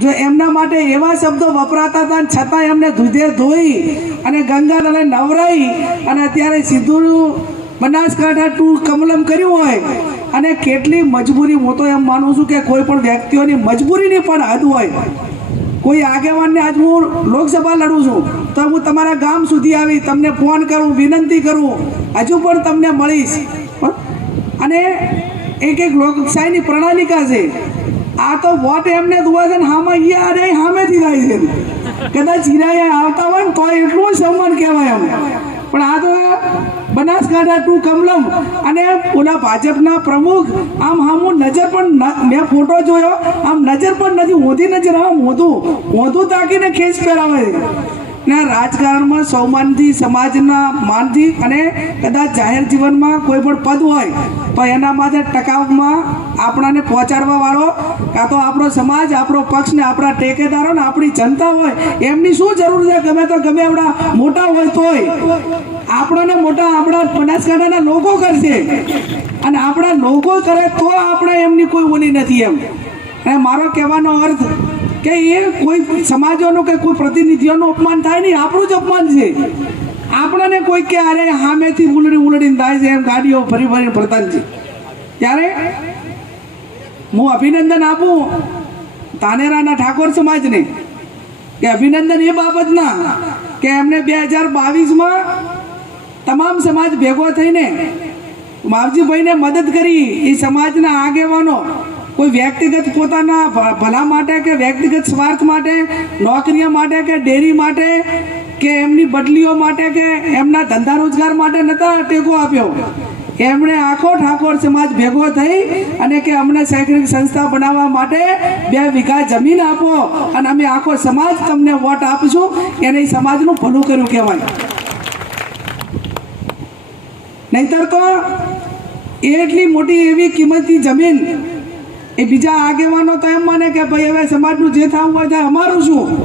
જો એમના માટે એવા શબ્દો વપરાતા હતા છતાં એમને દૂધે ધોઈ અને ગંગાને નવરાઈ અને અત્યારે સીધું બનાસકાંઠા ટુ કમલમ કર્યું હોય અને કેટલી મજબૂરી, હું તો એમ માનું છું કે કોઈ પણ વ્યક્તિઓની મજબૂરીની પણ હદ હોય. કોઈ આગેવાનને આજ હું લોકસભા લડું છું તો હું તમારા ગામ સુધી આવી તમને ફોન કરું, વિનંતી કરું, હજુ પણ તમને મળીશ. અને એક લોકશાહીની પ્રણાલિકા છે. આ તો વોટ એમને દુવા છે ને હામાં અહીંયા અરે સામેથી થાય છે. કદાચ હીરાયા આવતા હોય ને તો એટલું સન્માન કહેવાય એમ. પણ આ તો બનાસકાંઠા ટુ કમલમ અને ઓલા ભાજપના પ્રમુખ આમ હું નજર પણ મેં ફોટો જોયો, આમ નજર પણ નથી, ઊંધી નજર, આમ ઊંધું તાકીને ખેંચ પહેરાવે છે. ના રાજકારણમાં સૌમાનથી, સમાજના માનથી અને કદાચ જાહેર જીવનમાં કોઈ પણ પદ હોય તો એના માટે ટકાવમાં આપણાને પહોંચાડવા વાળો કાં તો આપણો સમાજ, આપણો પક્ષ ને આપણા ટેકેદારો ને આપણી જનતા હોય. એમની શું જરૂર છે? ગમે તો ગમે આપણા મોટા હોય તોય આપણને મોટા આપણા બનાસકાંઠાના લોકો કરશે અને આપણા લોકો કરે તો આપણે એમની કોઈ ઓલી નથી એમ. અને મારો કહેવાનો અર્થ કે એ કોઈ સમાજોનું કે કોઈ પ્રતિનિધિઓનું અપમાન થાય નહીં, આપણું જ અપમાન છે. આપણને કોઈ કે અરે સામેથી ઉલડીને થાય છે એમ ગાડીઓ ફરી ફરીને ફરતા છે. ત્યારે હું અભિનંદન આપું ધાનેરાના ઠાકોર સમાજને કે અભિનંદન એ બાબતના કે એમને 2022માં તમામ સમાજ ભેગો થઈને માવજીભાઈને મદદ કરી. એ સમાજના આગેવાનો કોઈ વ્યક્તિગત પોતાના ભલા માટે કે વ્યક્તિગત સ્વાર્થ માટે, નોકરીઓ માટે કે ડેરી માટે કે એમની બદલીઓ માટે કે એમના ધંધા રોજગાર માટે નહોતા ટેકો આપ્યો. એમણે આખો ઠાકોર સમાજ ભેગો થઈ અને કે અમને શૈક્ષણિક સંસ્થા બનાવવા માટે 2 વીઘા જમીન આપો અને અમે આખો સમાજ તમને વોટ આપીશું. એને સમાજનું ભલું કર્યું કહેવાય. નહીતર તો એટલી મોટી એવી કિંમતી જમીન એ બીજા આગેવાનો તો એમ માને કે ભાઈ હવે સમાજનું જે થવું હોય તે અમારું શું.